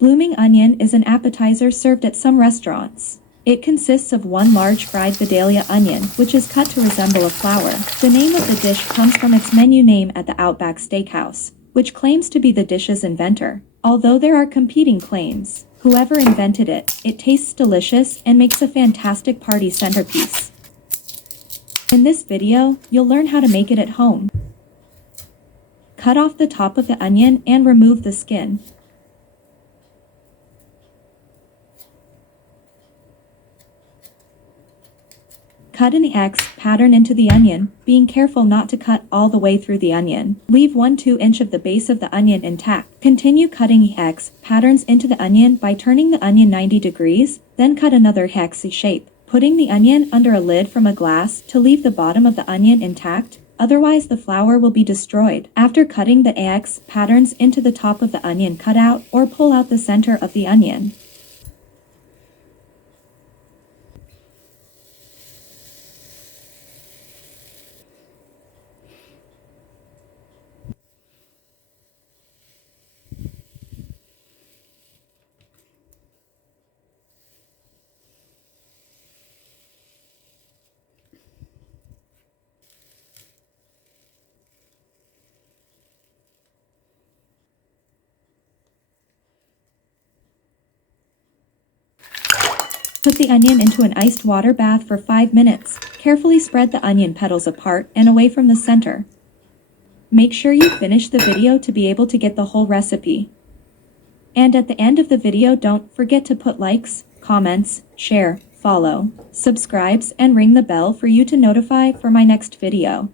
Blooming onion is an appetizer served at some restaurants. It consists of one large fried Vidalia onion, which is cut to resemble a flower. The name of the dish comes from its menu name at the Outback Steakhouse, which claims to be the dish's inventor. Although there are competing claims, whoever invented it, it tastes delicious and makes a fantastic party centerpiece. In this video, you'll learn how to make it at home. Cut off the top of the onion and remove the skin. Cut an X pattern into the onion, being careful not to cut all the way through the onion. Leave 1-2 inch of the base of the onion intact. Continue cutting X patterns into the onion by turning the onion 90 degrees, then cut another hex shape, putting the onion under a lid from a glass to leave the bottom of the onion intact, otherwise the flour will be destroyed. After cutting the X patterns into the top of the onion, cut out or pull out the center of the onion. Put the onion into an iced water bath for 5 minutes. Carefully spread the onion petals apart and away from the center. Make sure you finish the video to be able to get the whole recipe. And at the end of the video, don't forget to put likes, comments, share, follow, subscribes, and ring the bell for you to notify for my next video.